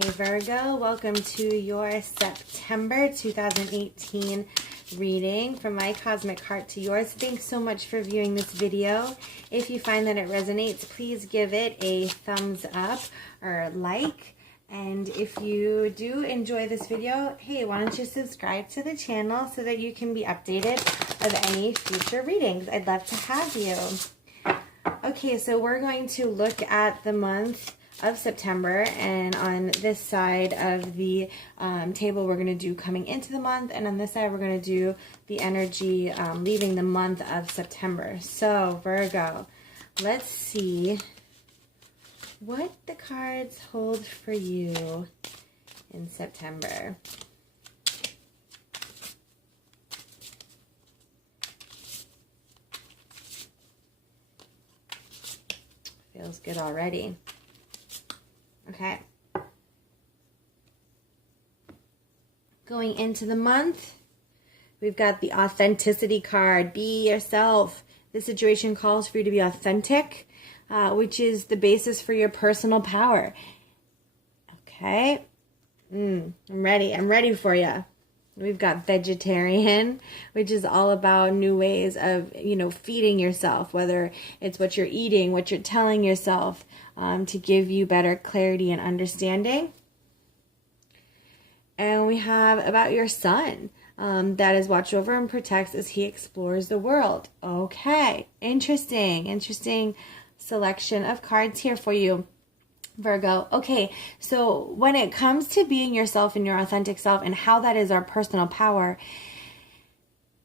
Hey Virgo, welcome to your September 2018 reading from my cosmic heart to yours. Thanks so much for viewing this video. If you find that it resonates, please give it a thumbs up or like. And if you do enjoy this video, hey, why don't you subscribe to the channel so that you can be updated of any future readings. I'd love to have you. Okay, so we're going to look at the month of September, and on this side of the table we're going to do coming into the month, and on this side we're going to do the energy leaving the month of September. So Virgo, let's see what the cards hold for you in September. Feels good already. Okay. Going into the month, we've got the authenticity card. Be yourself. This situation calls for you to be authentic, which is the basis for your personal power. Okay. I'm ready. I'm ready for you. We've got vegetarian, which is all about new ways of, feeding yourself, whether it's what you're eating, what you're telling yourself, to give you better clarity and understanding. And we have about your son, that is watch over and protects as he explores the world. Okay, interesting selection of cards here for you, Virgo. Okay, so when it comes to being yourself and your authentic self and how that is our personal power,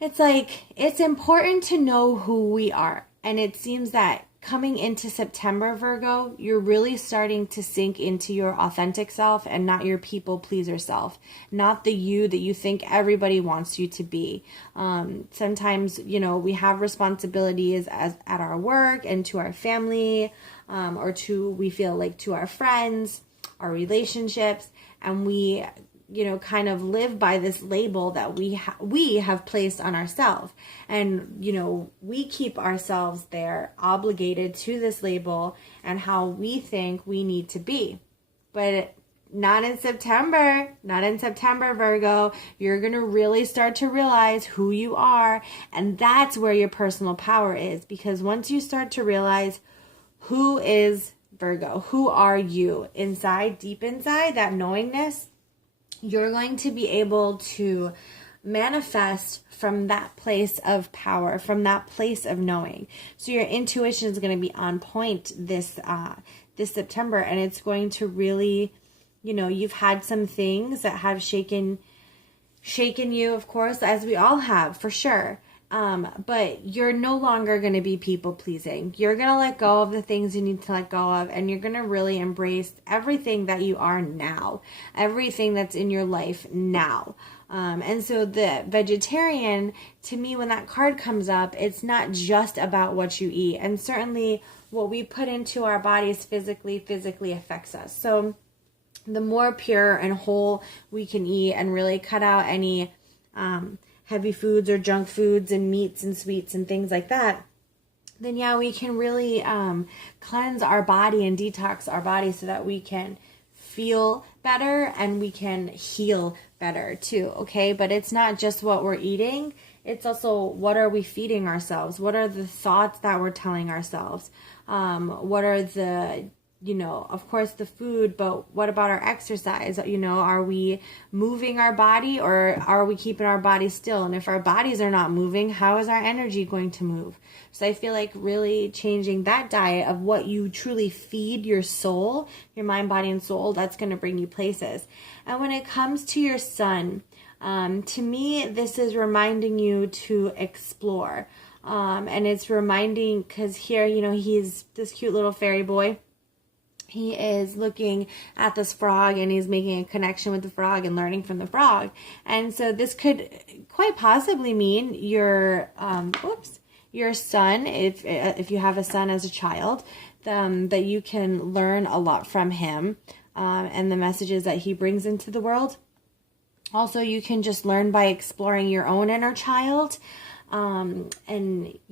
it's important to know who we are. And it seems that coming into September, Virgo, you're really starting to sink into your authentic self and not your people pleaser self, not the you that you think everybody wants you to be. Sometimes, we have responsibilities at our work and to our family, or we feel like to our friends, our relationships, and we kind of live by this label that we have placed on ourselves. And, we keep ourselves there obligated to this label and how we think we need to be. But not in September, Virgo. You're going to really start to realize who you are. And that's where your personal power is. Because once you start to realize who is Virgo, who are you inside, deep inside, that knowingness, you're going to be able to manifest from that place of power, from that place of knowing. So your intuition is going to be on point this September, and it's going to really, you've had some things that have shaken you, of course, as we all have, for sure. But you're no longer going to be people pleasing. You're going to let go of the things you need to let go of, and you're going to really embrace everything that you are now, everything that's in your life now. And so the vegetarian, to me, when that card comes up, it's not just about what you eat, and certainly what we put into our bodies physically affects us. So the more pure and whole we can eat and really cut out any, heavy foods or junk foods and meats and sweets and things like that, then yeah, we can really cleanse our body and detox our body so that we can feel better and we can heal better too, okay? But it's not just what we're eating, it's also what are we feeding ourselves? What are the thoughts that we're telling ourselves? What are the of course the food, but what about our exercise? Are we moving our body or are we keeping our body still? And if our bodies are not moving, how is our energy going to move? So I feel like really changing that diet of what you truly feed your soul, your mind, body, and soul, that's going to bring you places. And when it comes to your son, to me, this is reminding you to explore. And it's reminding, because here, he's this cute little fairy boy. He is looking at this frog and he's making a connection with the frog and learning from the frog. And so this could quite possibly mean your son, if you have a son as a child, that you can learn a lot from him and the messages that he brings into the world. Also, you can just learn by exploring your own inner child, and,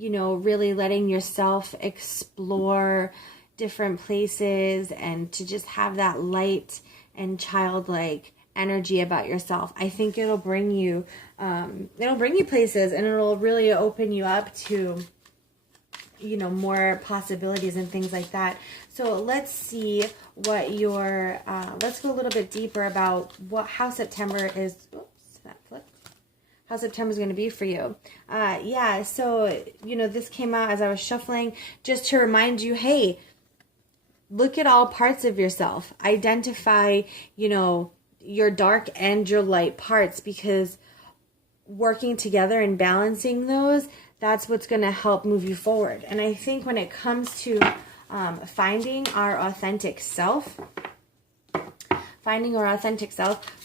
really letting yourself explore different places and to just have that light and childlike energy about yourself. I think it'll bring you places, and it'll really open you up to, you know, more possibilities and things like that. So let's see what your, let's go a little bit deeper about how September is, oops, that flipped. How September is going to be for you. Yeah, so, you know, this came out as I was shuffling just to remind you, hey, look at all parts of yourself. Identify, you know, your dark and your light parts, because working together and balancing those, that's what's going to help move you forward. And I think when it comes to finding our authentic self,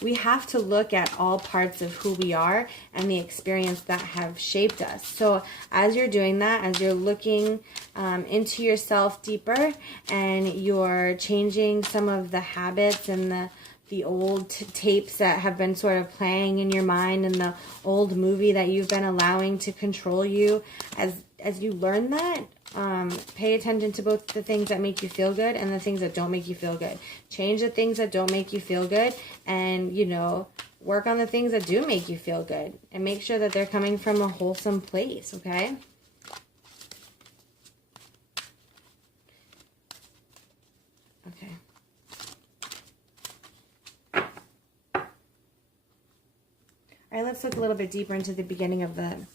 we have to look at all parts of who we are and the experience that have shaped us. So as you're doing that, as you're looking into yourself deeper, and you're changing some of the habits and the old tapes that have been sort of playing in your mind, and the old movie that you've been allowing to control you, as you learn that, pay attention to both the things that make you feel good and the things that don't make you feel good. Change the things that don't make you feel good, and, you know, work on the things that do make you feel good, and make sure that they're coming from a wholesome place, okay? Okay. All right, let's look a little bit deeper into the beginning of the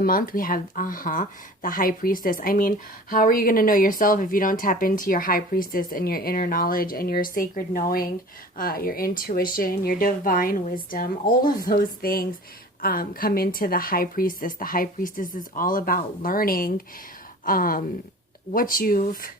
month. We have, the High Priestess. I mean, how are you going to know yourself if you don't tap into your High Priestess and your inner knowledge and your sacred knowing, your intuition, your divine wisdom? All of those things come into the High Priestess. The High Priestess is all about learning what you've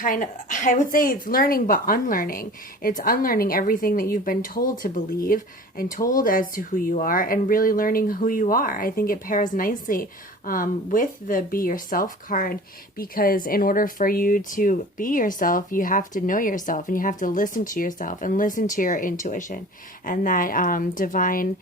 I would say it's learning but unlearning. It's unlearning everything that you've been told to believe and told as to who you are, and really learning who you are. I think it pairs nicely with the Be Yourself card, because in order for you to be yourself, you have to know yourself, and you have to listen to yourself and listen to your intuition and that divine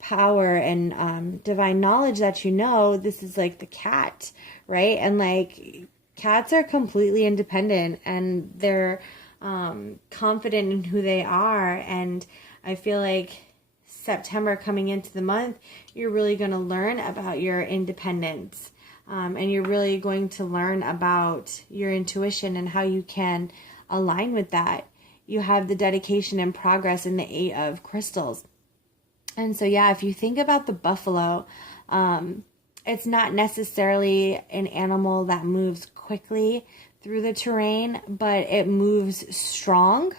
power and divine knowledge that, you know, this is like the cat, right? And like, cats are completely independent, and they're confident in who they are. And I feel like September coming into the month, you're really going to learn about your independence. And you're really going to learn about your intuition and how you can align with that. You have the dedication and progress in the 8 of crystals. And so, yeah, if you think about the buffalo, it's not necessarily an animal that moves quickly through the terrain, but it moves strong,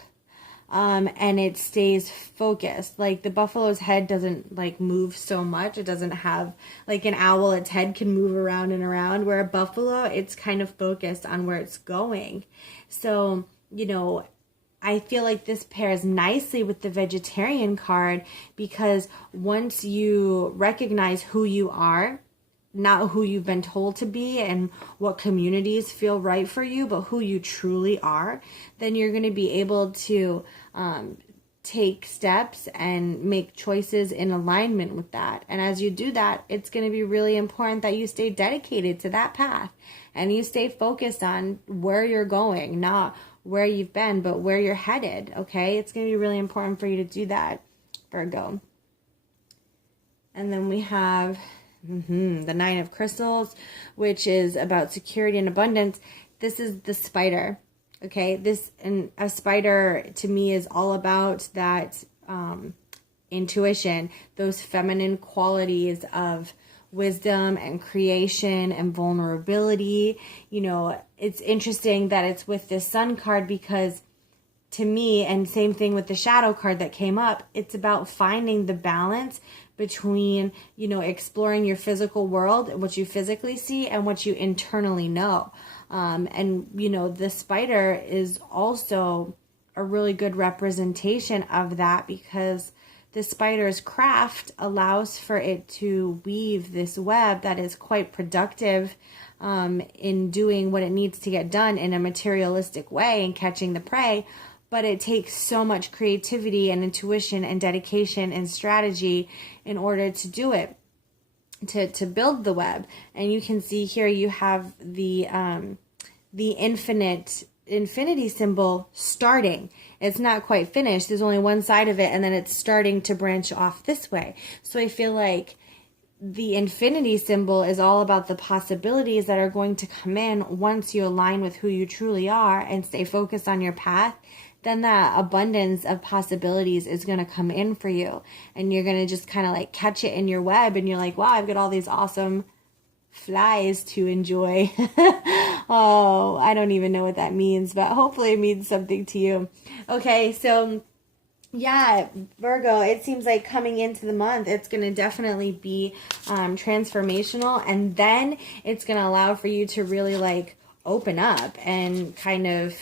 and it stays focused. Like, the buffalo's head doesn't like move so much. It doesn't have like an owl. Its head can move around and around, where a buffalo, it's kind of focused on where it's going. So, you know, I feel like this pairs nicely with the Vegetarian card, because once you recognize who you are, not who you've been told to be and what communities feel right for you, but who you truly are, then you're going to be able to take steps and make choices in alignment with that. And as you do that, it's going to be really important that you stay dedicated to that path, and you stay focused on where you're going, not where you've been, but where you're headed, okay? It's going to be really important for you to do that, Virgo. And then we have the 9 of crystals, which is about security and abundance. This is the spider, okay? A spider to me is all about that intuition, those feminine qualities of wisdom and creation and vulnerability. You know, it's interesting that it's with this sun card, because to me, and same thing with the shadow card that came up, it's about finding the balance between, you know, exploring your physical world, what you physically see, and what you internally know. And, you know, the spider is also a really good representation of that, because the spider's craft allows for it to weave this web that is quite productive in doing what it needs to get done in a materialistic way and catching the prey. But it takes so much creativity and intuition and dedication and strategy in order to do it, to build the web. And you can see here you have the infinity symbol starting. It's not quite finished. There's only one side of it, and then it's starting to branch off this way. So I feel like the infinity symbol is all about the possibilities that are going to come in once you align with who you truly are and stay focused on your path. Then that abundance of possibilities is going to come in for you, and you're going to just kind of like catch it in your web, and you're like, wow, I've got all these awesome flies to enjoy. Oh, I don't even know what that means, but hopefully it means something to you. Okay, so yeah, Virgo, it seems like coming into the month, it's going to definitely be transformational, and then it's going to allow for you to really like open up and kind of,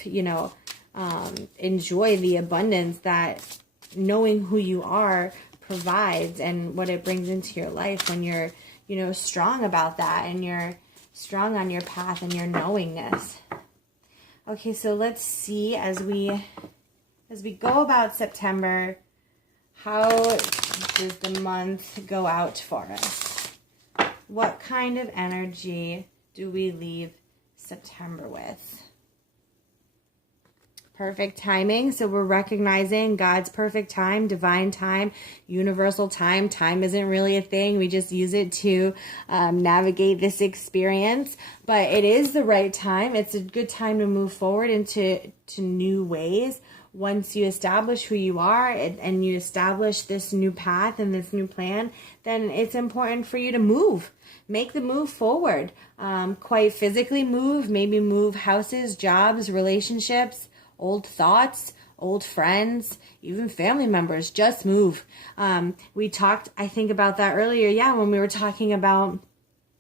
enjoy the abundance that knowing who you are provides and what it brings into your life when you're, strong about that and you're strong on your path and your knowingness. Okay, so let's see as we go about September, how does the month go out for us? What kind of energy do we leave September with? Perfect timing. So we're recognizing God's perfect time, divine time, universal time. Time isn't really a thing. We just use it to navigate this experience. But it is the right time. It's a good time to move forward into new ways. Once you establish who you are and you establish this new path and this new plan, then it's important for you to move. Make the move forward. Quite physically move. Maybe move houses, jobs, relationships, old thoughts, old friends, even family members. Just move. We talked, I think, about that earlier. Yeah, when we were talking about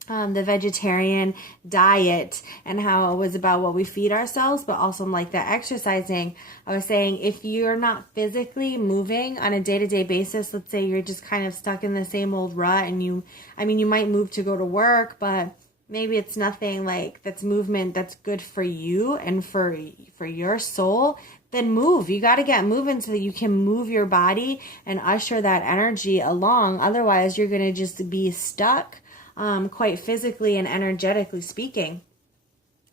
the vegetarian diet and how it was about what we feed ourselves, but also like that exercising. I was saying if you're not physically moving on a day-to-day basis, let's say you're just kind of stuck in the same old rut and you might move to go to work, but maybe it's nothing like that's movement that's good for you and for your soul, then move. You got to get moving so that you can move your body and usher that energy along. Otherwise, you're going to just be stuck, quite physically and energetically speaking.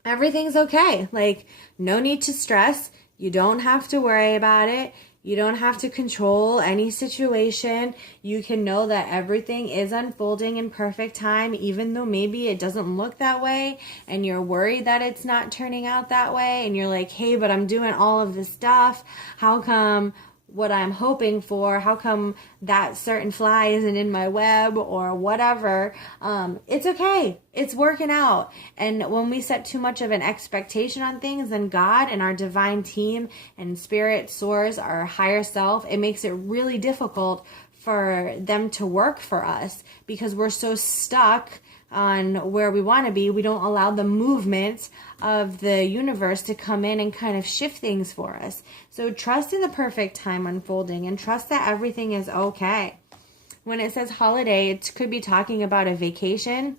Everything's okay. Like, no need to stress. You don't have to worry about it. You don't have to control any situation. You can know that everything is unfolding in perfect time, even though maybe it doesn't look that way and you're worried that it's not turning out that way. And you're like, hey, but I'm doing all of this stuff. How come what I'm hoping for, how come that certain fly isn't in my web or whatever? It's okay. It's working out. And when we set too much of an expectation on things, then God and our divine team and spirit, source, our higher self, it makes it really difficult for them to work for us because we're so stuck on where we want to be. We don't allow the movement of the universe to come in and kind of shift things for us. So trust in the perfect time unfolding and trust that everything is okay. When it says holiday, it could be talking about a vacation.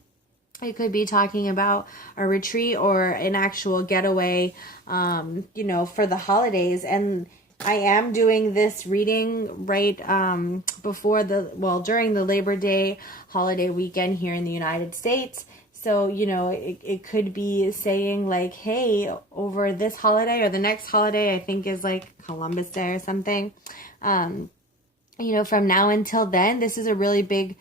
It could be talking about a retreat or an actual getaway, for the holidays. And I am doing this reading right during the Labor Day holiday weekend here in the United States. So, it could be saying like, hey, over this holiday or the next holiday, I think is like Columbus Day or something. From now until then, this is a really big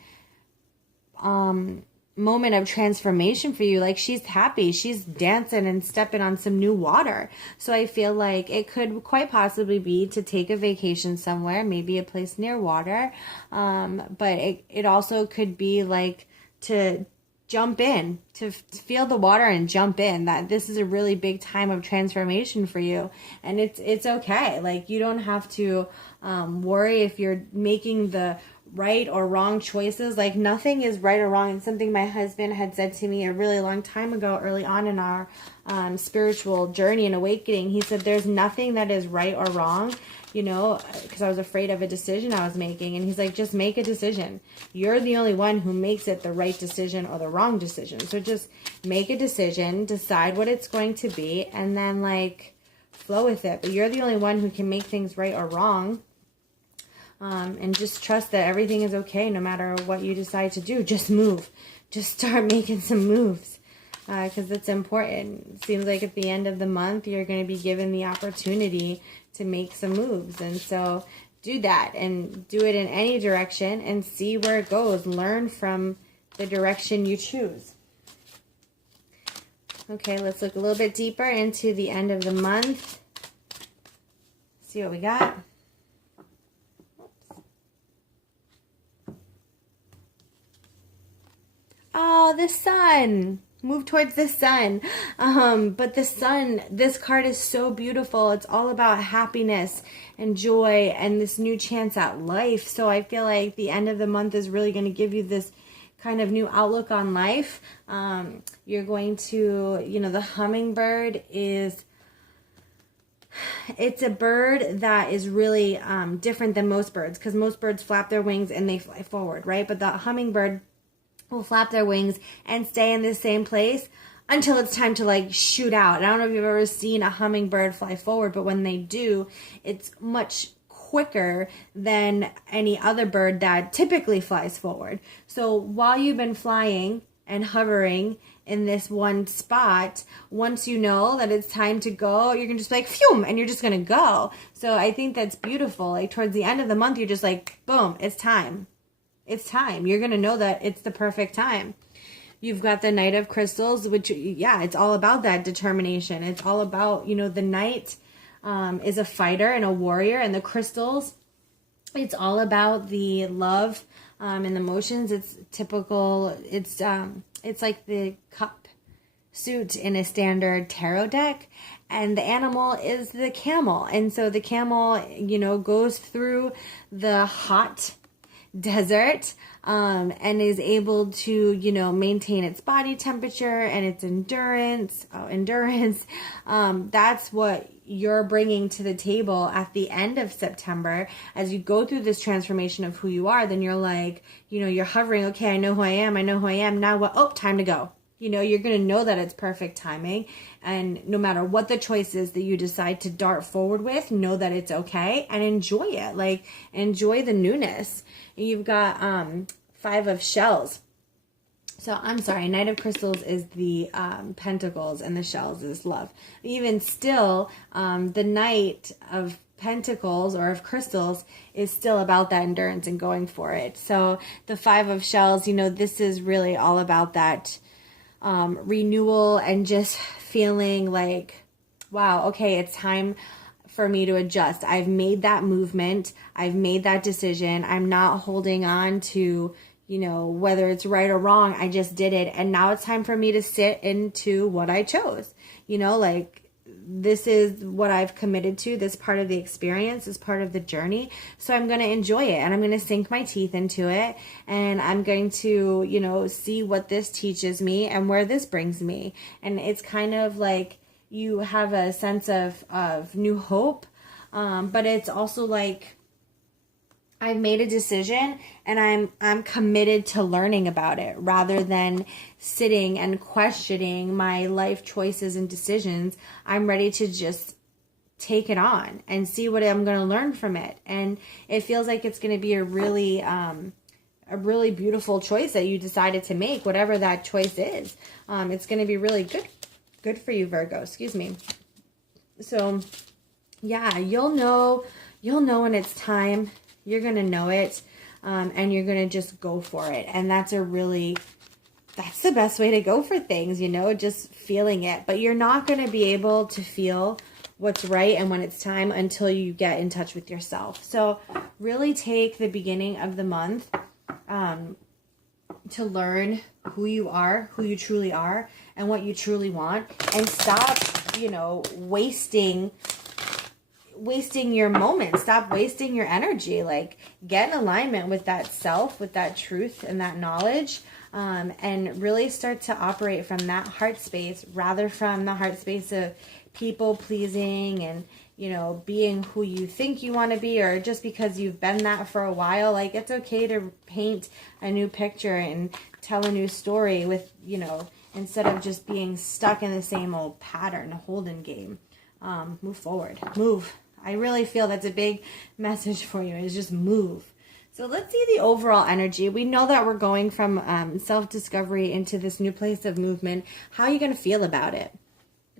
moment of transformation for you. Like, she's happy, she's dancing and stepping on some new water. So I feel like it could quite possibly be to take a vacation somewhere, maybe a place near water. But it also could be like to jump in, to feel the water and jump in. That this is a really big time of transformation for you, and it's okay. Like, you don't have to worry if you're making the right or wrong choices. Like, nothing is right or wrong. It's something my husband had said to me a really long time ago, early on in our spiritual journey and awakening. He said, there's nothing that is right or wrong, because I was afraid of a decision I was making. And he's like, just make a decision. You're the only one who makes it the right decision or the wrong decision. So just make a decision, decide what it's going to be, and then flow with it. But you're the only one who can make things right or wrong. And just trust that everything is okay no matter what you decide to do. Just move. Just start making some moves. because it's important. It seems like at the end of the month, you're going to be given the opportunity to make some moves. And so do that and do it in any direction and see where it goes. Learn from the direction you choose. Okay, let's look a little bit deeper into the end of the month. See what we got. Oh, the sun. Move towards the sun. But the sun, this card is so beautiful. It's all about happiness and joy and this new chance at life. So I feel like the end of the month is really going to give you this kind of new outlook on life. You're going to, the hummingbird it's a bird that is really different than most birds, because most birds flap their wings and they fly forward, right? But the hummingbird will flap their wings and stay in the same place until it's time to like shoot out. And I don't know if you've ever seen a hummingbird fly forward, but when they do, it's much quicker than any other bird that typically flies forward. So while you've been flying and hovering in this one spot, once you know that it's time to go, you're gonna just be like, phew, and you're just gonna go. So I think that's beautiful. Like towards the end of the month, you're just like, boom, it's time. It's time. You're gonna know that it's the perfect time. You've got the Knight of Crystals, which, yeah, it's all about that determination. It's all about, the Knight is a fighter and a warrior, and the crystals, it's all about the love and the emotions. It's typical. It's like the cup suit in a standard tarot deck, and the animal is the camel. And so the camel, goes through the hot desert and is able to maintain its body temperature and its endurance. That's what you're bringing to the table at the end of September. As you go through this transformation of who you are, then you're like, you're hovering. Okay, I know who I am. Now what? Oh, time to go. You're going to know that it's perfect timing. And no matter what the choice is that you decide to dart forward with, know that it's okay and enjoy it. Like, enjoy the newness. And you've got 5 of shells. So I'm sorry, Knight of Crystals is the pentacles and the shells is love. Even still, the Knight of Pentacles or of Crystals is still about that endurance and going for it. So the 5 of shells, this is really all about that renewal and just feeling like, wow, okay, it's time for me to adjust. I've made that movement. I've made that decision. I'm not holding on to, whether it's right or wrong. I just did it. And now it's time for me to sit into what I chose. This is what I've committed to. This part of the experience is part of the journey. So I'm going to enjoy it and I'm going to sink my teeth into it. And I'm going to, see what this teaches me and where this brings me. And it's kind of like you have a sense of new hope. But it's also like, I've made a decision and I'm committed to learning about it rather than sitting and questioning my life choices and decisions. I'm ready to just take it on and see what I'm going to learn from it. And it feels like it's going to be a really beautiful choice that you decided to make, whatever that choice is. It's going to be really good for you, Virgo. Excuse me. So yeah, you'll know when it's time. You're going to know it, and you're going to just go for it. And that's the best way to go for things, just feeling it. But you're not going to be able to feel what's right and when it's time until you get in touch with yourself. So really take the beginning of the month to learn who you are, who you truly are, and what you truly want. And stop, wasting your moment. Stop wasting your energy. Like, get in alignment with that self, with that truth and that knowledge, and really start to operate from that heart space rather from the heart space of people pleasing and being who you think you want to be, or just because you've been that for a while. Like, it's okay to paint a new picture and tell a new story with instead of just being stuck in the same old pattern, Holden game. Move forward. Move. I really feel that's a big message for you, is just move. So let's see the overall energy. We know that we're going from self-discovery into this new place of movement. How are you going to feel about it?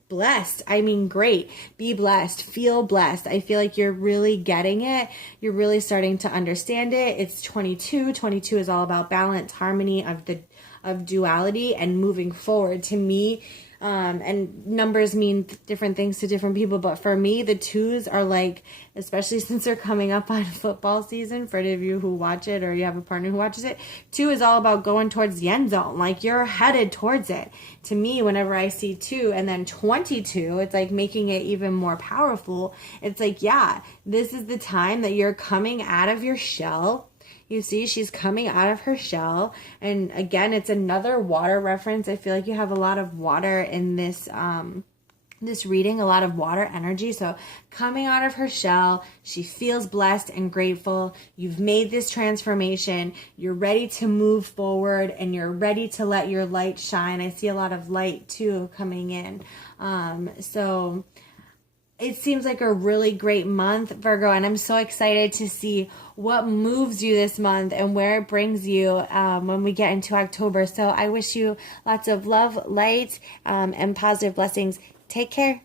Blessed. I mean, great. Be blessed. Feel blessed. I feel like you're really getting it. You're really starting to understand it. It's 22. 22 is all about balance, harmony of duality and moving forward. To me, and numbers mean different things to different people, but for me, the twos are like, especially since they're coming up on football season, for any of you who watch it or you have a partner who watches it, two is all about going towards the end zone. Like, you're headed towards it. To me, whenever I see two and then 22, it's like making it even more powerful. It's like, yeah, this is the time that you're coming out of your shell. You see, she's coming out of her shell. And again, it's another water reference. I feel like you have a lot of water in this this reading, a lot of water energy. So coming out of her shell, she feels blessed and grateful. You've made this transformation. You're ready to move forward and you're ready to let your light shine. I see a lot of light too coming in. So it seems like a really great month, Virgo, and I'm so excited to see what moves you this month and where it brings you when we get into October. So I wish you lots of love, light, and positive blessings. Take care.